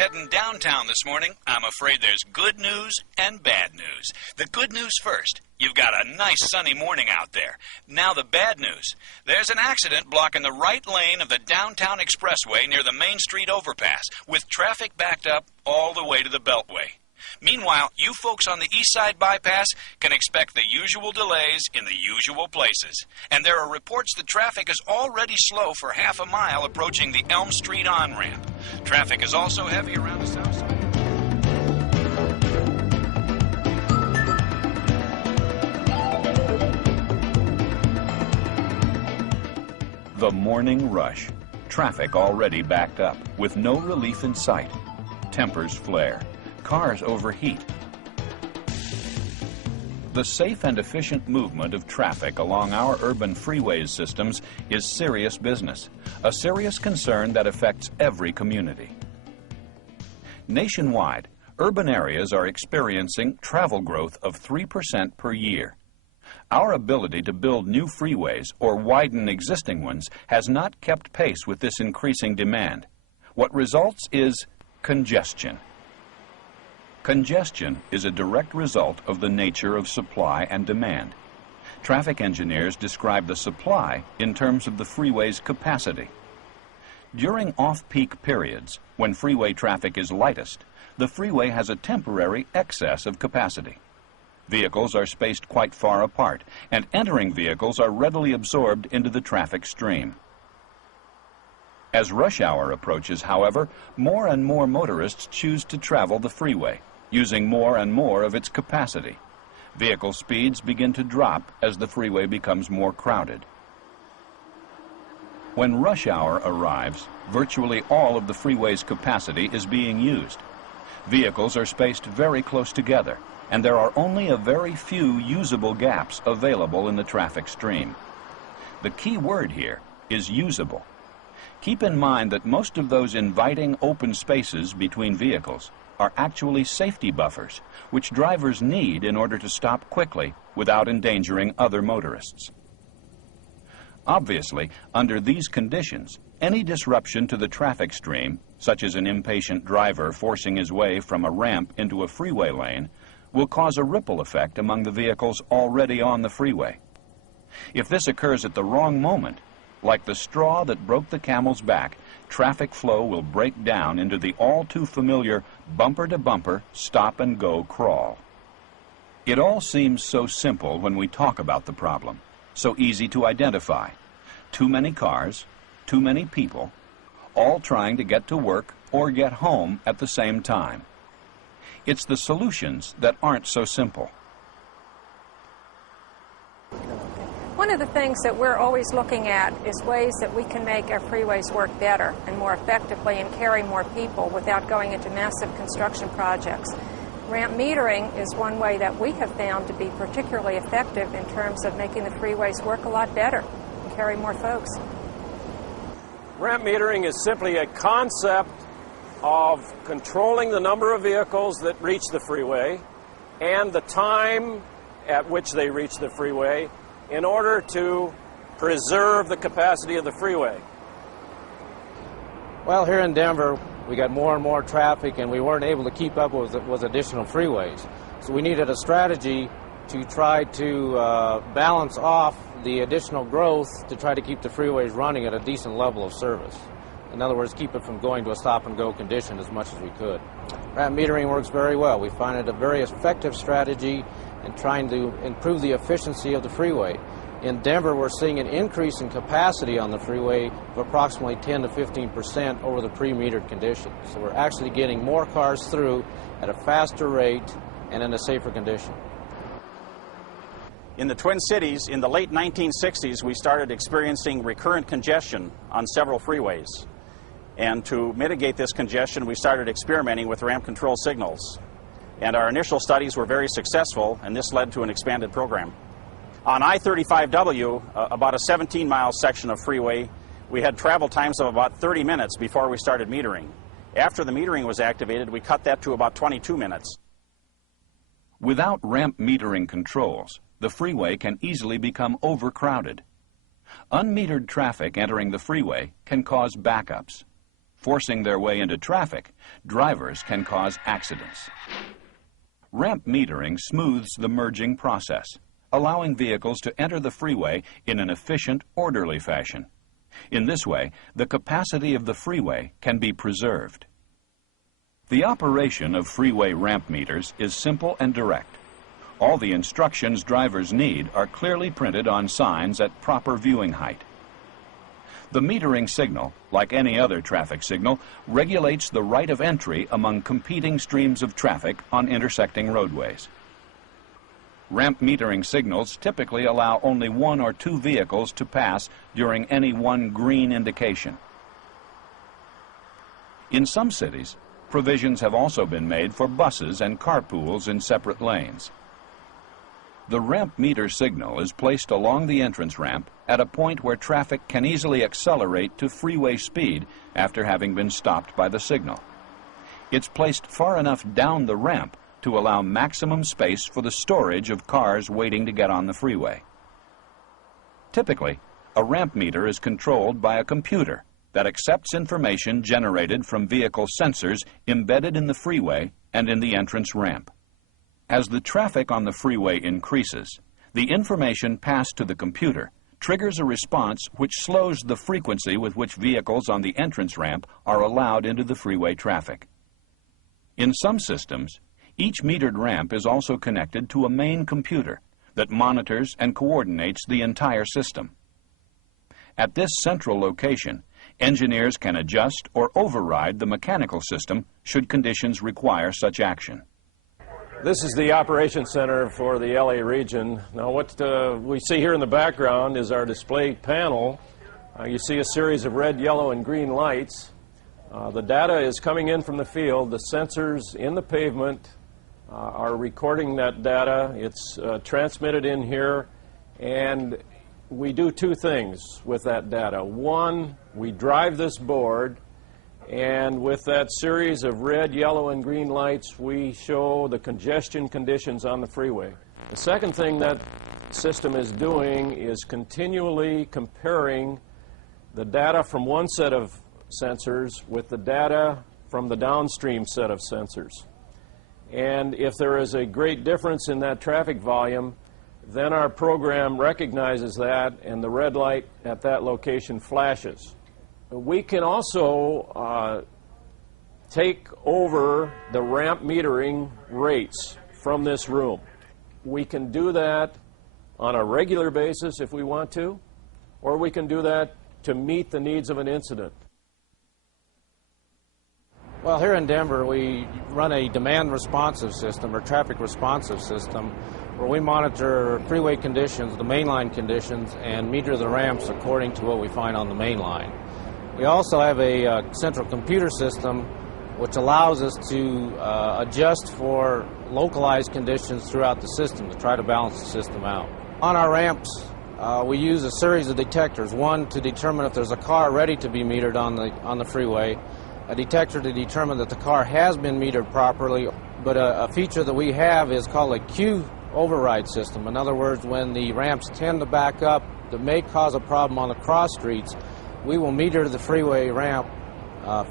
heading downtown this morning, I'm afraid there's good news and bad news. The good news first. You've got a nice sunny morning out there. Now the bad news. There's an accident blocking the right lane of the downtown expressway near the Main Street overpass, with traffic backed up all the way to the Beltway. Meanwhile, you folks on the East Side bypass can expect the usual delays in the usual places. And there are reports that traffic is already slow for half a mile approaching the Elm Street on-ramp. Traffic is also heavy around the south side. The morning rush. Traffic already backed up, with no relief in sight. Tempers flare. Cars overheat. The safe and efficient movement of traffic along our urban freeways systems is serious business, a serious concern that affects every community. Nationwide, urban areas are experiencing travel growth of 3% per year. Our ability to build new freeways or widen existing ones has not kept pace with this increasing demand. What results is congestion. Congestion is a direct result of the nature of supply and demand. Traffic engineers describe the supply in terms of the freeway's capacity. During off-peak periods, when freeway traffic is lightest, the freeway has a temporary excess of capacity. Vehicles are spaced quite far apart, and entering vehicles are readily absorbed into the traffic stream. As rush hour approaches, however, more and more motorists choose to travel the freeway, using more and more of its capacity. Vehicle speeds begin to drop as the freeway becomes more crowded. When rush hour arrives, virtually all of the freeway's capacity is being used. Vehicles are spaced very close together, and there are only a very few usable gaps available in the traffic stream. The key word here is usable. Keep in mind that most of those inviting open spaces between vehicles are actually safety buffers, which drivers need in order to stop quickly without endangering other motorists. Obviously, under these conditions, any disruption to the traffic stream, such as an impatient driver forcing his way from a ramp into a freeway lane, will cause a ripple effect among the vehicles already on the freeway. If this occurs at the wrong moment, like the straw that broke the camel's back, traffic flow will break down into the all-too-familiar bumper-to-bumper, stop-and-go crawl. It all seems so simple when we talk about the problem, so easy to identify. Too many cars, too many people, all trying to get to work or get home at the same time. It's the solutions that aren't so simple. One of the things that we're always looking at is ways that we can make our freeways work better and more effectively and carry more people without going into massive construction projects. Ramp metering is one way that we have found to be particularly effective in terms of making the freeways work a lot better and carry more folks. Ramp metering is simply a concept of controlling the number of vehicles that reach the freeway and the time at which they reach the freeway in order to preserve the capacity of the freeway. Well, here in Denver, we got more and more traffic, and we weren't able to keep up with additional freeways. So we needed a strategy to try to balance off the additional growth to try to keep the freeways running at a decent level of service. In other words, keep it from going to a stop-and-go condition as much as we could. Ramp metering works very well. We find it a very effective strategy in trying to improve the efficiency of the freeway. In Denver, we're seeing an increase in capacity on the freeway of approximately 10 to 15% over the pre-metered condition. So we're actually getting more cars through at a faster rate and in a safer condition. In the Twin Cities, in the late 1960s, we started experiencing recurrent congestion on several freeways. And to mitigate this congestion, we started experimenting with ramp control signals. And our initial studies were very successful, and this led to an expanded program. On I-35W, about a 17-mile section of freeway, we had travel times of about 30 minutes before we started metering. After the metering was activated, we cut that to about 22 minutes. Without ramp metering controls, the freeway can easily become overcrowded. Unmetered traffic entering the freeway can cause backups. Forcing their way into traffic, drivers can cause accidents. Ramp metering smooths the merging process, allowing vehicles to enter the freeway in an efficient, orderly fashion. In this way, the capacity of the freeway can be preserved. The operation of freeway ramp meters is simple and direct. All the instructions drivers need are clearly printed on signs at proper viewing height. The metering signal, like any other traffic signal, regulates the right of entry among competing streams of traffic on intersecting roadways. Ramp metering signals typically allow only one or two vehicles to pass during any one green indication. In some cities, provisions have also been made for buses and carpools in separate lanes. The ramp meter signal is placed along the entrance ramp at a point where traffic can easily accelerate to freeway speed after having been stopped by the signal. It's placed far enough down the ramp to allow maximum space for the storage of cars waiting to get on the freeway. Typically, a ramp meter is controlled by a computer that accepts information generated from vehicle sensors embedded in the freeway and in the entrance ramp. As the traffic on the freeway increases, the information passed to the computer triggers a response which slows the frequency with which vehicles on the entrance ramp are allowed into the freeway traffic. In some systems, each metered ramp is also connected to a main computer that monitors and coordinates the entire system. At this central location, engineers can adjust or override the mechanical system should conditions require such action. This is the operations center for the LA region. Now what we see here in the background is our display panel. You see a series of red, yellow, and green lights. The data is coming in from the field. The sensors in the pavement are recording that data. It's transmitted in here, and we do two things with that data. One, we drive this board, and with that series of red, yellow, and green lights, we show the congestion conditions on the freeway. The second thing that system is doing is continually comparing the data from one set of sensors with the data from the downstream set of sensors. And if there is a great difference in that traffic volume, then our program recognizes that and the red light at that location flashes. We can also take over the ramp metering rates from this room. We can do that on a regular basis if we want to, or we can do that to meet the needs of an incident. Well, here in Denver, we run a demand responsive system or traffic responsive system where we monitor freeway conditions, the mainline conditions, and meter the ramps according to what we find on the main line. We also have a central computer system which allows us to adjust for localized conditions throughout the system to try to balance the system out. On our ramps, we use a series of detectors, one to determine if there's a car ready to be metered on the freeway, a detector to determine that the car has been metered properly, but a feature that we have is called a queue override system. In other words, when the ramps tend to back up that may cause a problem on the cross streets, we will meter the freeway ramp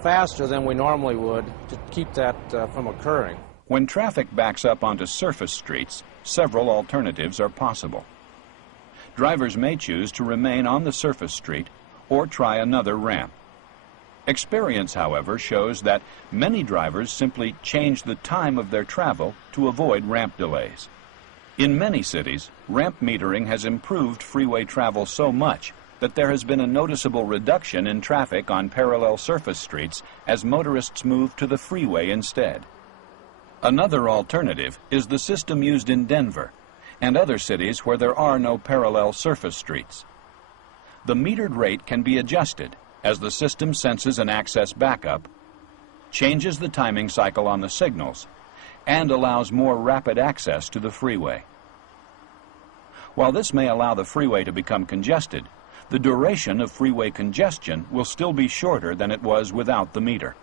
faster than we normally would to keep that from occurring. When traffic backs up onto surface streets, several alternatives are possible. Drivers may choose to remain on the surface street or try another ramp. Experience, however, shows that many drivers simply change the time of their travel to avoid ramp delays. In many cities, ramp metering has improved freeway travel so much that there has been a noticeable reduction in traffic on parallel surface streets as motorists move to the freeway instead. Another alternative is the system used in Denver and other cities where there are no parallel surface streets. The metered rate can be adjusted as the system senses an access backup, changes the timing cycle on the signals, and allows more rapid access to the freeway. While this may allow the freeway to become congested, the duration of freeway congestion will still be shorter than it was without the meter.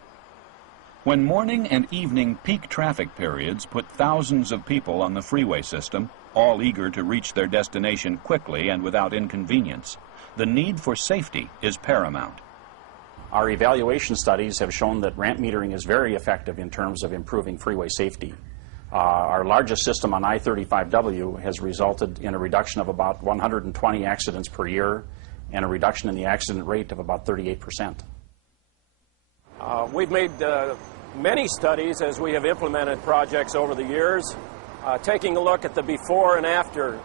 When morning and evening peak traffic periods put thousands of people on the freeway system, all eager to reach their destination quickly and without inconvenience, the need for safety is paramount. Our evaluation studies have shown that ramp metering is very effective in terms of improving freeway safety. Our largest system on I-35W has resulted in a reduction of about 120 accidents per year and a reduction in the accident rate of about 38%. We've made many studies as we have implemented projects over the years, taking a look at the before and after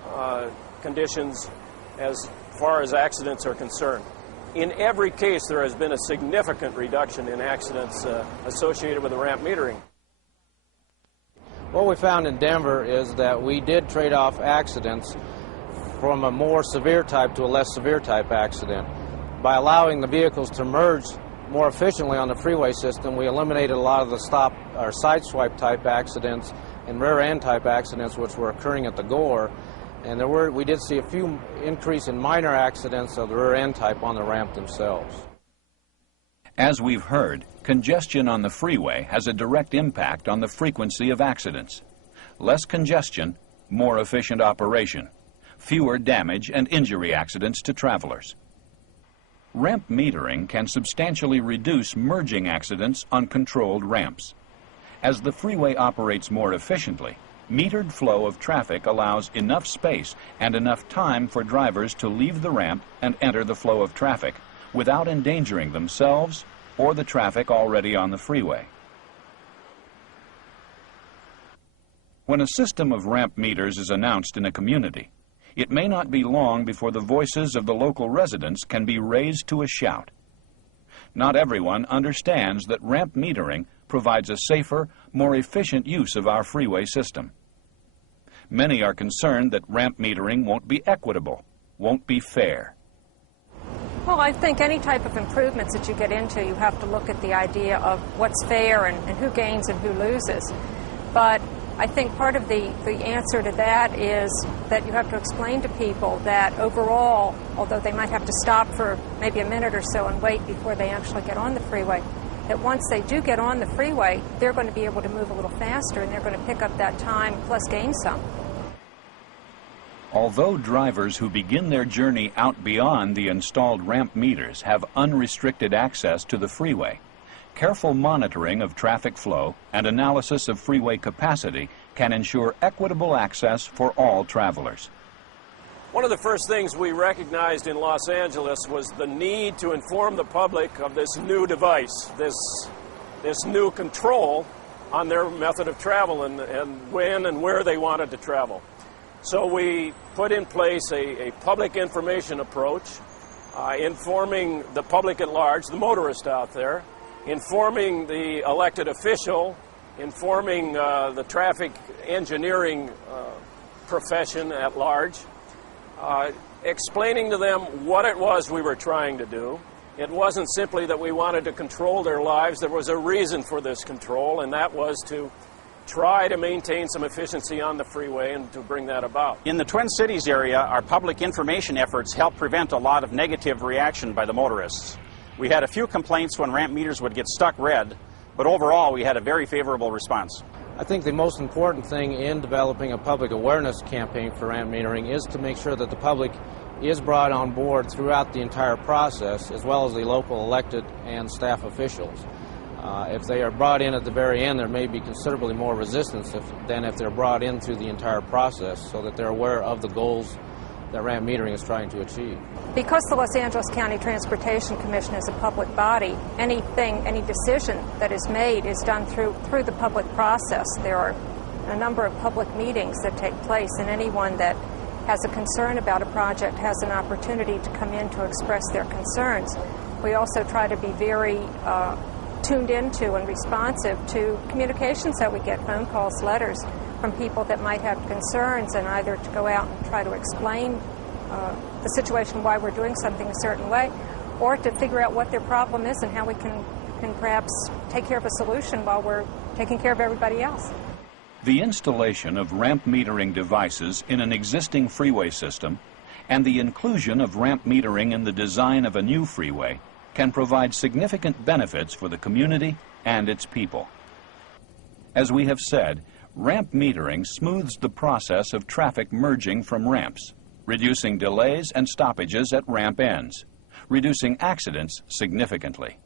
conditions as far as accidents are concerned. In every case, there has been a significant reduction in accidents associated with the ramp metering. What we found in Denver is that we did trade off accidents from a more severe type to a less severe type accident. By allowing the vehicles to merge more efficiently on the freeway system, we eliminated a lot of the stop or side swipe type accidents and rear end type accidents which were occurring at the gore. And we did see a few increase in minor accidents of the rear end type on the ramp themselves. As we've heard, congestion on the freeway has a direct impact on the frequency of accidents. Less congestion, more efficient operation, fewer damage and injury accidents to travelers. Ramp metering can substantially reduce merging accidents on controlled ramps. As the freeway operates more efficiently, metered flow of traffic allows enough space and enough time for drivers to leave the ramp and enter the flow of traffic without endangering themselves or the traffic already on the freeway. When a system of ramp meters is announced in a community, it may not be long before the voices of the local residents can be raised to a shout. Not everyone understands that ramp metering provides a safer, more efficient use of our freeway system. Many are concerned that ramp metering won't be equitable, won't be fair. Well, I think any type of improvements that you get into, you have to look at the idea of what's fair and who gains and who loses. But I think part of the answer to that is that you have to explain to people that overall, although they might have to stop for maybe a minute or so and wait before they actually get on the freeway, that once they do get on the freeway, they're going to be able to move a little faster and they're going to pick up that time plus gain some. Although drivers who begin their journey out beyond the installed ramp meters have unrestricted access to the freeway, careful monitoring of traffic flow and analysis of freeway capacity can ensure equitable access for all travelers. One of the first things we recognized in Los Angeles was the need to inform the public of this new device, this new control on their method of travel and when and where they wanted to travel. So we put in place a public information approach, informing the public at large, the motorist out there, informing the elected official, informing the traffic engineering profession at large, explaining to them what it was we were trying to do. It wasn't simply that we wanted to control their lives. There was a reason for this control, and that was to try to maintain some efficiency on the freeway and to bring that about. In the Twin Cities area, our public information efforts helped prevent a lot of negative reaction by the motorists. We had a few complaints when ramp meters would get stuck red, but overall we had a very favorable response. I think the most important thing in developing a public awareness campaign for ramp metering is to make sure that the public is brought on board throughout the entire process, as well as the local elected and staff officials. If they are brought in at the very end, there may be considerably more resistance than if they're brought in through the entire process, so that they're aware of the goals that ramp metering is trying to achieve. Because the Los Angeles County Transportation Commission is a public body, any decision that is made is done through the public process. There are a number of public meetings that take place, and anyone that has a concern about a project has an opportunity to come in to express their concerns. We also try to be very tuned into and responsive to communications that we get, phone calls, letters from people that might have concerns, and either to go out and try to explain the situation, why we're doing something a certain way, or to figure out what their problem is and how we can perhaps take care of a solution while we're taking care of everybody else. The installation of ramp metering devices in an existing freeway system and the inclusion of ramp metering in the design of a new freeway can provide significant benefits for the community and its people. As we have said, ramp metering smooths the process of traffic merging from ramps, reducing delays and stoppages at ramp ends, reducing accidents significantly.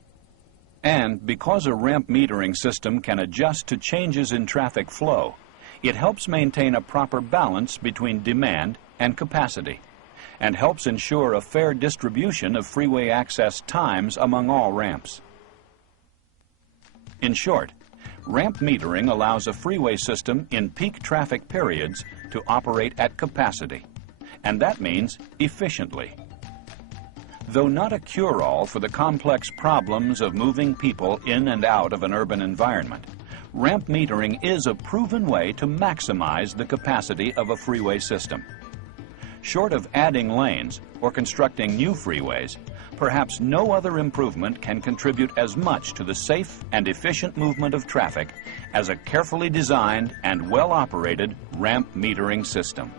And because a ramp metering system can adjust to changes in traffic flow, it helps maintain a proper balance between demand and capacity, and helps ensure a fair distribution of freeway access times among all ramps. In short, ramp metering allows a freeway system in peak traffic periods to operate at capacity, and that means efficiently. Though not a cure-all for the complex problems of moving people in and out of an urban environment, ramp metering is a proven way to maximize the capacity of a freeway system. Short of adding lanes or constructing new freeways, perhaps no other improvement can contribute as much to the safe and efficient movement of traffic as a carefully designed and well-operated ramp metering system.